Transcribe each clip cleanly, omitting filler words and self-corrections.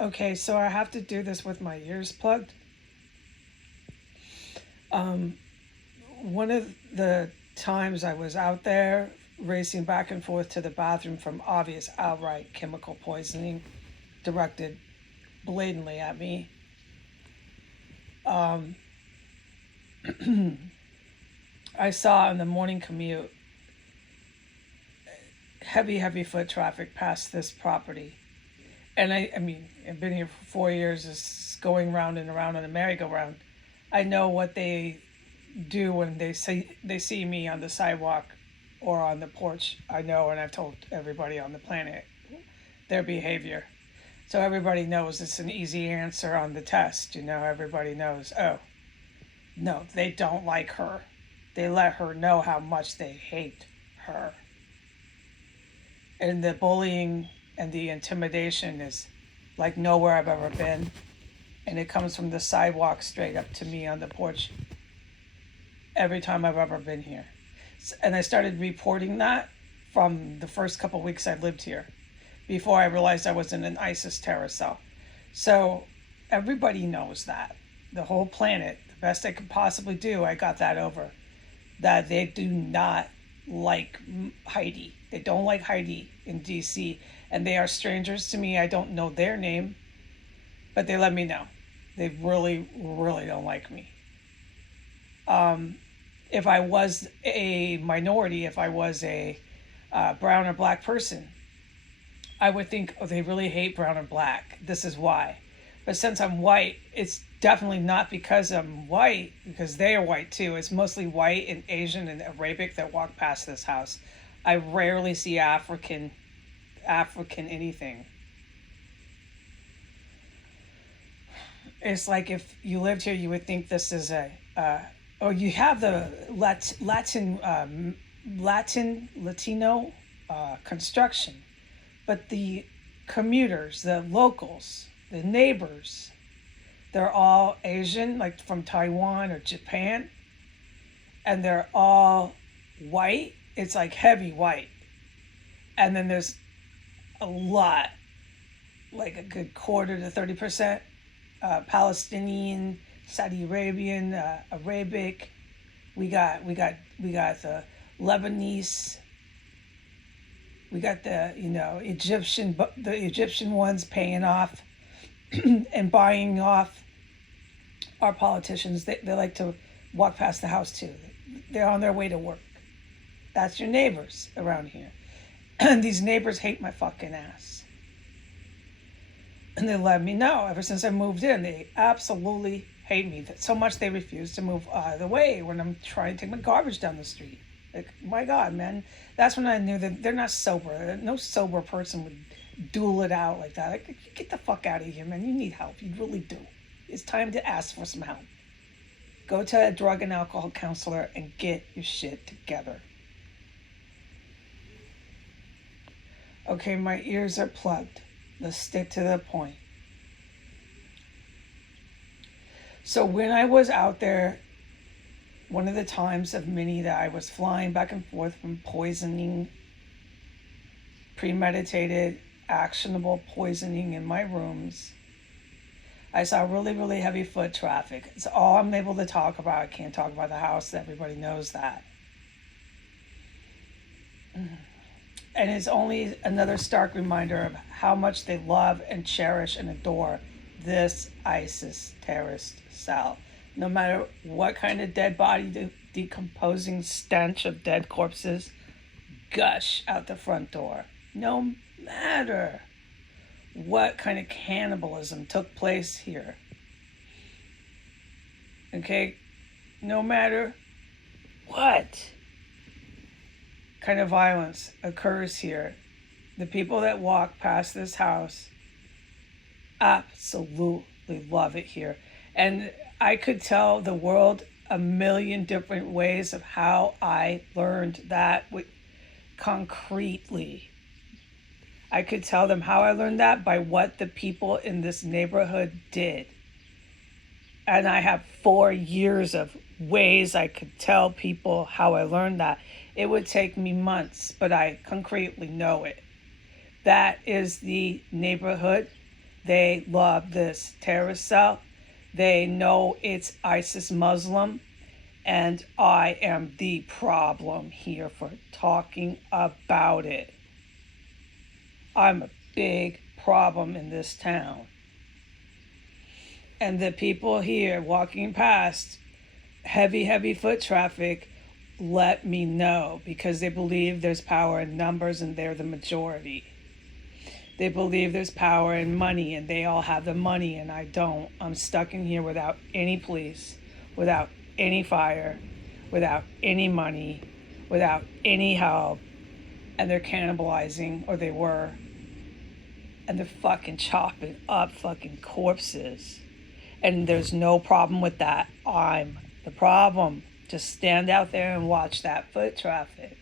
Okay, so I have to do this with my ears plugged. One of the times I was out there racing back and forth to the bathroom from obvious outright chemical poisoning directed blatantly at me, I saw in the morning commute heavy foot traffic past this property. And I mean, I've been here for 4 years, is going round and around on a merry-go-round. I know what they do when they see me on the sidewalk or on the porch. I know, and I've told everybody on the planet their behavior. So everybody knows it's an easy answer on the test. Everybody knows, oh, no, they don't like her. They let her know how much they hate her. And the bullying and the intimidation is like nowhere I've ever been. And it comes from the sidewalk straight up to me on the porch every time I've ever been here. And I started reporting that from the first couple weeks I lived here before I realized I was in an ISIS terror cell. So everybody knows that. The whole planet, the best I could possibly do, I got that over. That they do not like Heidi. They don't like Heidi in DC. And they are strangers to me. I don't know their name, but they let me know. They really, really don't like me. If I was a minority, if I was a brown or black person, I would think, oh, they really hate brown or black. This is why. But since I'm white, it's definitely not because I'm white, because they are white too. It's mostly white and Asian and Arabic that walk past this house. I rarely see African anything. It's like if you lived here, you would think this is you have the Latino construction, but the commuters, the locals, the neighbors, they're all Asian, like from Taiwan or Japan, and they're all white. It's like heavy white. And then there's a lot, like a good quarter to 30%, Palestinian, Saudi Arabian, Arabic. We got the Lebanese. We got the Egyptian ones paying off and buying off our politicians. They like to walk past the house too. They're on their way to work. That's your neighbors around here. And these neighbors hate my fucking ass. And they let me know ever since I moved in. They absolutely hate me. So much they refuse to move out of the way when I'm trying to take my garbage down the street. Like, my God, man. That's when I knew that they're not sober. No sober person would duel it out like that. Like, get the fuck out of here, man. You need help. You really do. It's time to ask for some help. Go to a drug and alcohol counselor and get your shit together. Okay, my ears are plugged. Let's stick to the point. So when I was out there, one of the times of many that I was flying back and forth from poisoning, premeditated, actionable poisoning in my rooms, I saw really, really heavy foot traffic. It's all I'm able to talk about. I can't talk about the house. Everybody knows that. And it's only another stark reminder of how much they love and cherish and adore this ISIS terrorist cell. No matter what kind of dead body decomposing stench of dead corpses gush out the front door. No matter what kind of cannibalism took place here. Okay? No matter what kind of violence occurs here, the people that walk past this house absolutely love it here. And I could tell the world a million different ways of how I learned that concretely. I could tell them how I learned that by what the people in this neighborhood did. And I have 4 years of ways I could tell people how I learned that. It would take me months, but I concretely know it. That is the neighborhood They love this terrorist cell. They know it's ISIS Muslim. And I am the problem here for talking about it. I'm a big problem in this town. And the people here walking past, heavy foot traffic, let me know because they believe there's power in numbers and they're the majority. They believe there's power in money and they all have the money and I don't. I'm stuck in here without any police, without any fire, without any money, without any help. And they're cannibalizing, or they were. And they're fucking chopping up fucking corpses. And there's no problem with that. I'm the problem. Just stand out there and watch that foot traffic.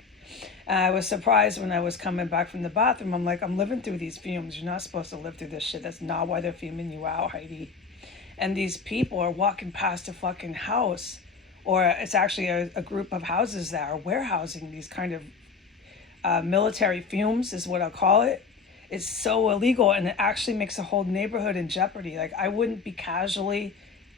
And I was surprised when I was coming back from the bathroom. I'm like, I'm living through these fumes. You're not supposed to live through this shit. That's not why they're fuming you out, Heidi. And these people are walking past a fucking house, or it's actually a group of houses that are warehousing these kind of military fumes, is what I'll call it. It's so illegal, and it actually makes the whole neighborhood in jeopardy. Like, I wouldn't be casually,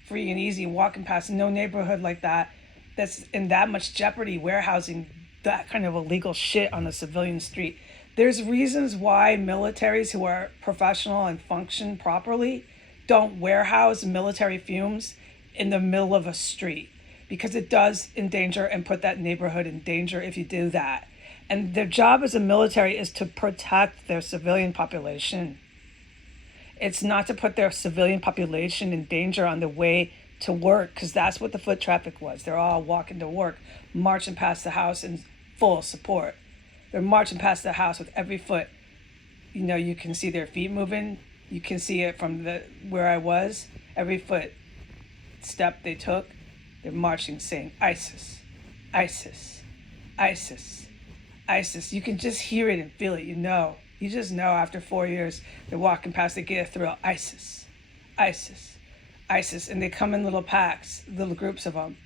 free and easy walking past no neighborhood like that that's in that much jeopardy, warehousing that kind of illegal shit on a civilian street. There's reasons why militaries who are professional and function properly don't warehouse military fumes in the middle of a street, because it does endanger and put that neighborhood in danger if you do that. And their job as a military is to protect their civilian population. It's not to put their civilian population in danger on the way to work, because that's what the foot traffic was. They're all walking to work, marching past the house in full support. They're marching past the house with every foot. You know, you can see their feet moving. You can see it from where I was. Every foot step they took, they're marching saying, ISIS, ISIS, ISIS, ISIS. You can just hear it and feel it, you know. You just know after 4 years, they're walking past, they get a thrill. ISIS, ISIS, ISIS. And they come in little packs, little groups of them.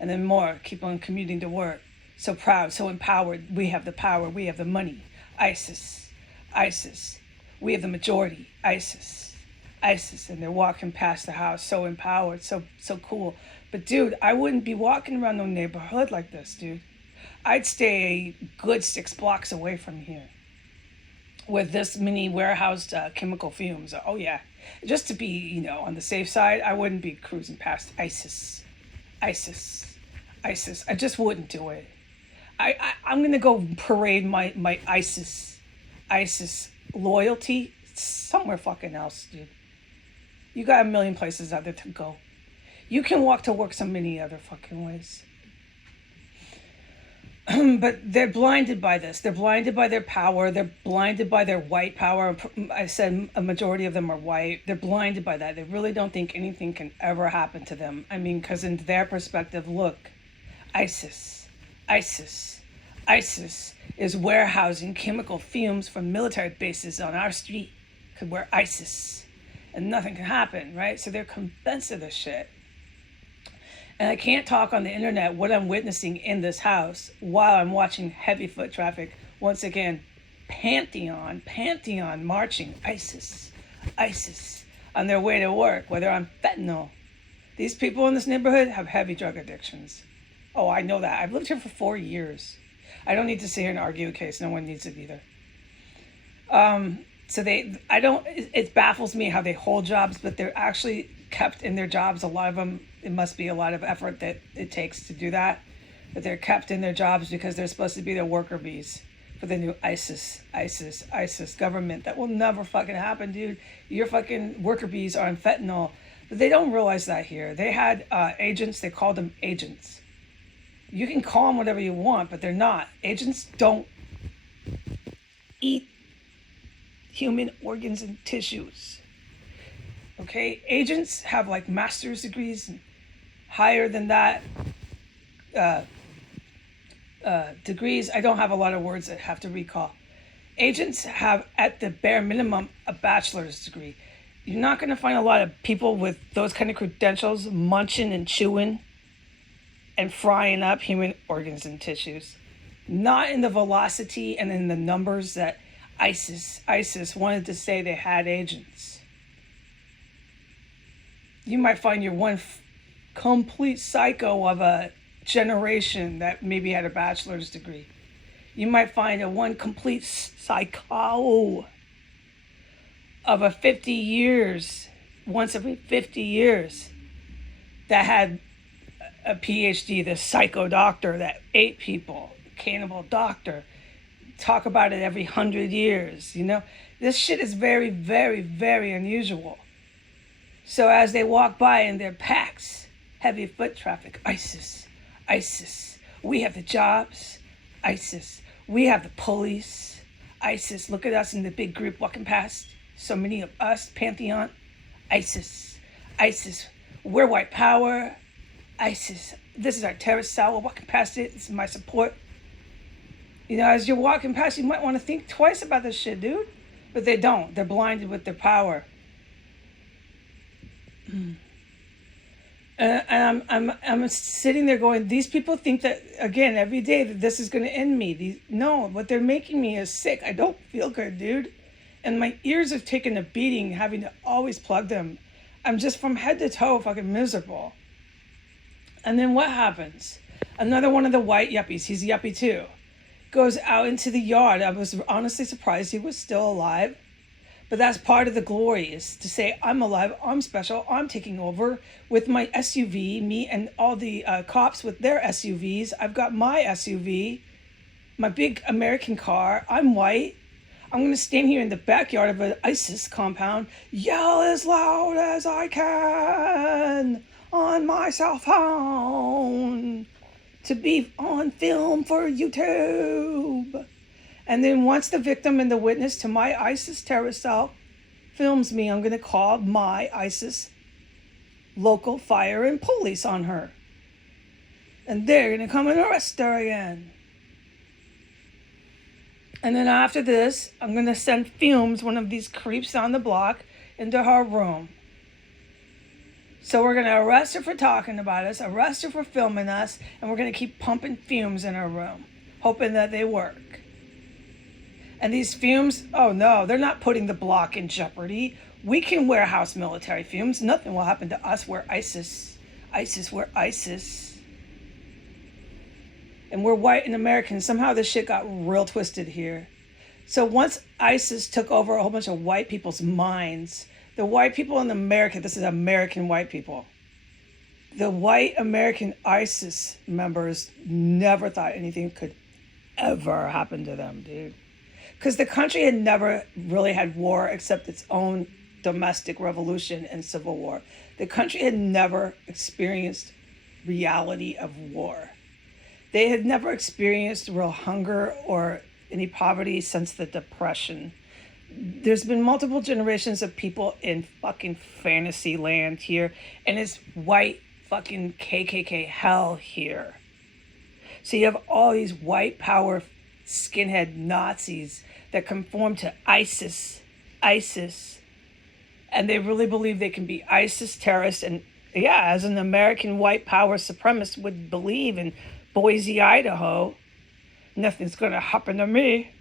And then more, keep on commuting to work. So proud, so empowered. We have the power, we have the money. ISIS, ISIS. We have the majority. ISIS, ISIS. And they're walking past the house, so empowered, so cool. But dude, I wouldn't be walking around no neighborhood like this, dude. I'd stay a good 6 blocks away from here with this many warehoused chemical fumes. Oh yeah, just to be, you know, on the safe side, I wouldn't be cruising past ISIS, ISIS, ISIS. I just wouldn't do it. I'm gonna go parade my ISIS loyalty somewhere fucking else, dude. You got a million places out there to go. You can walk to work so many other fucking ways. But they're blinded by this. They're blinded by their power. They're blinded by their white power. I said a majority of them are white. They're blinded by that. They really don't think anything can ever happen to them. I mean, because in their perspective, look, ISIS, ISIS, ISIS is warehousing chemical fumes from military bases on our street because we're ISIS and nothing can happen, right? So they're convinced of this shit. And I can't talk on the internet what I'm witnessing in this house while I'm watching heavy foot traffic. Once again, Pantheon marching, ISIS, ISIS, on their way to work, whether on fentanyl. These people in this neighborhood have heavy drug addictions. Oh, I know that. I've lived here for 4 years. I don't need to sit here and argue a case. No one needs it either. It baffles me how they hold jobs, but they're actually kept in their jobs. A lot of them, it must be a lot of effort that it takes to do that. But they're kept in their jobs because they're supposed to be the worker bees for the new ISIS government. That will never fucking happen, dude. Your fucking worker bees are on fentanyl. But they don't realize that here. They had agents, they called them agents. You can call them whatever you want, but they're not. Agents don't eat human organs and tissues. Okay? Agents have like master's degrees and higher than that degrees. I don't have a lot of words that I have to recall. Agents have, at the bare minimum, a bachelor's degree. You're not going to find a lot of people with those kind of credentials munching and chewing and frying up human organs and tissues. Not in the velocity and in the numbers that ISIS wanted to say they had agents. You might find your one complete psycho of a generation that maybe had a bachelor's degree. You might find a one complete psycho of a 50 years, once every 50 years, that had a PhD, the psycho doctor that ate people, cannibal doctor, talk about it every 100 years, you know? This shit is very, very, very unusual. So as they walk by in their packs, heavy foot traffic, ISIS, ISIS, we have the jobs, ISIS, we have the police, ISIS, look at us in the big group walking past, so many of us, Pantheon, ISIS, ISIS, we're white power, ISIS, this is our terrorist cell, we're walking past it, this is my support. You know, as you're walking past, you might want to think twice about this shit, dude. But they don't. They're blinded with their power. And I'm sitting there going, these people think that, again, every day that this is going to end me. No, what they're making me is sick. I don't feel good, dude. And my ears have taken a beating having to always plug them. I'm just from head to toe fucking miserable. And then what happens? Another one of the white yuppies, he's a yuppie too, goes out into the yard. I was honestly surprised he was still alive. But that's part of the glory, is to say, I'm alive, I'm special, I'm taking over with my SUV, me and all the cops with their SUVs. I've got my SUV, my big American car. I'm white. I'm going to stand here in the backyard of an ISIS compound, yell as loud as I can on my cell phone to be on film for YouTube. And then once the victim and the witness to my ISIS terrorist cell films me, I'm going to call my ISIS local fire and police on her. And they're going to come and arrest her again. And then after this, I'm going to send FUMES, one of these creeps on the block, into her room. So we're going to arrest her for talking about us, arrest her for filming us, and we're going to keep pumping FUMES in her room, hoping that they work. And these FUMES, oh no, they're not putting the block in jeopardy. We can warehouse military FUMES. Nothing will happen to us. We're ISIS. ISIS, we're ISIS. And we're white and American. Somehow this shit got real twisted here. So once ISIS took over a whole bunch of white people's minds, the white people in America, this is American white people, the white American ISIS members never thought anything could ever happen to them, dude. Because the country had never really had war except its own domestic revolution and civil war. The country had never experienced reality of war. They had never experienced real hunger or any poverty since the Depression. There's been multiple generations of people in fucking fantasy land here, and it's white fucking KKK hell here. So you have all these white power skinhead Nazis that conform to ISIS, and they really believe they can be ISIS terrorists. And yeah, as an American white power supremacist would believe in Boise, Idaho, nothing's gonna happen to me.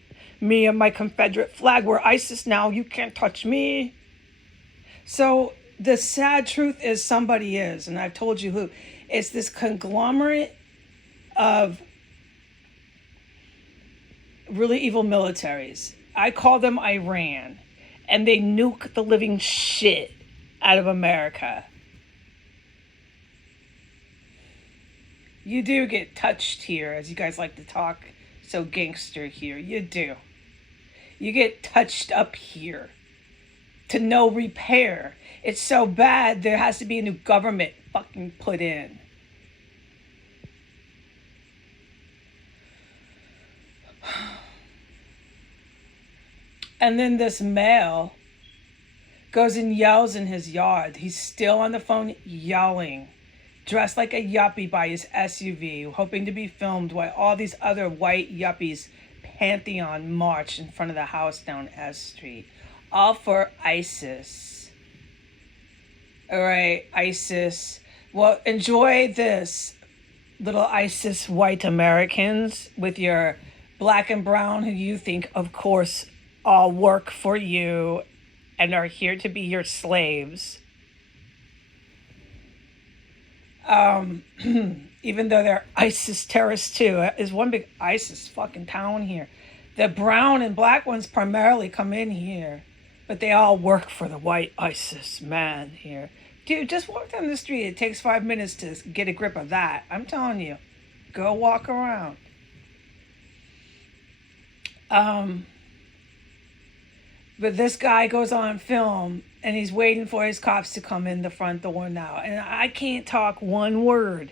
Me and my Confederate flag, we're ISIS now, you can't touch me. So the sad truth is somebody is, and I've told you who. It's this conglomerate of really evil militaries. I call them Iran. And they nuke the living shit out of America. You do get touched here, as you guys like to talk so gangster here. You do. You get touched up here to no repair. It's so bad there has to be a new government fucking put in. And then this male goes and yells in his yard. He's still on the phone yelling, dressed like a yuppie by his SUV, hoping to be filmed while all these other white yuppies Pantheon march in front of the house down S Street. All for ISIS. All right, ISIS. Well, enjoy this, little ISIS white Americans, with your black and brown, who you think, of course, all work for you and are here to be your slaves. Even though they're ISIS terrorists too. There's one big ISIS fucking town here. The brown and black ones primarily come in here, but they all work for the white ISIS man here. Dude, just walk down the street. It takes 5 minutes to get a grip of that. I'm telling you. Go walk around. But this guy goes on film and he's waiting for his cops to come in the front door now. And I can't talk one word,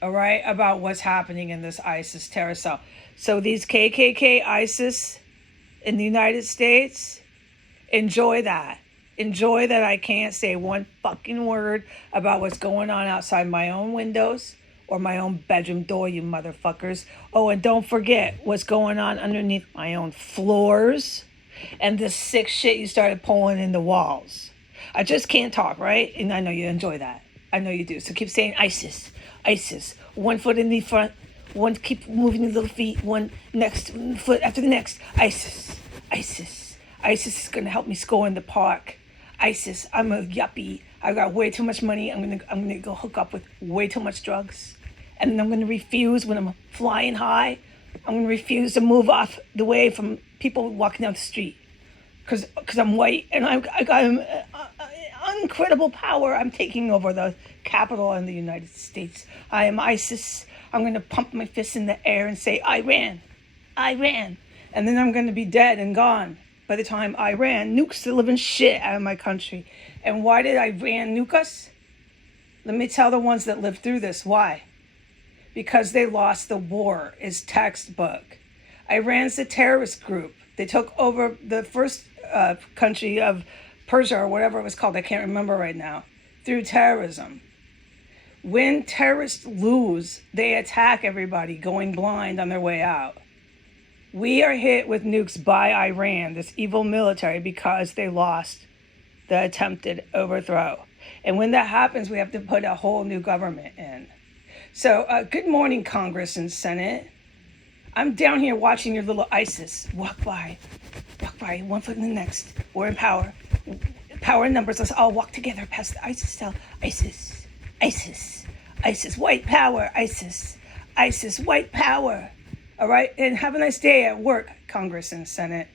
all right, about what's happening in this ISIS terror cell. So these KKK ISIS in the United States, enjoy that. Enjoy that I can't say one fucking word about what's going on outside my own windows or my own bedroom door, you motherfuckers. Oh, and don't forget what's going on underneath my own floors and the sick shit you started pulling in the walls. I just can't talk, right? And I know you enjoy that. I know you do. So keep saying ISIS, ISIS. 1 foot in the front, one keep moving the little feet, one next foot after the next. ISIS, ISIS. ISIS is gonna help me score in the park. ISIS, I'm a yuppie. I got way too much money. I'm gonna go hook up with way too much drugs. And then I'm gonna refuse when I'm flying high. I'm gonna refuse to move off the way from people walking down the street. Cause I'm white and I got incredible power. I'm taking over the capital in the United States. I am ISIS. I'm gonna pump my fists in the air and say, I ran. And then I'm gonna be dead and gone by the time Iran nukes the living shit out of my country. And why did Iran nuke us? Let me tell the ones that lived through this why. Because they lost the war is textbook. Iran's a terrorist group. They took over the first country of Persia or whatever it was called, I can't remember right now, through terrorism. When terrorists lose, they attack everybody going blind on their way out. We are hit with nukes by Iran, this evil military, because they lost the attempted overthrow. And when that happens, we have to put a whole new government in. So good morning, Congress and Senate. I'm down here watching your little ISIS walk by, 1 foot in the next. We're in power. Power in numbers. Let's all walk together past the ISIS cell. ISIS, ISIS, ISIS, white power, ISIS, white power. All right, and have a nice day at work, Congress and Senate.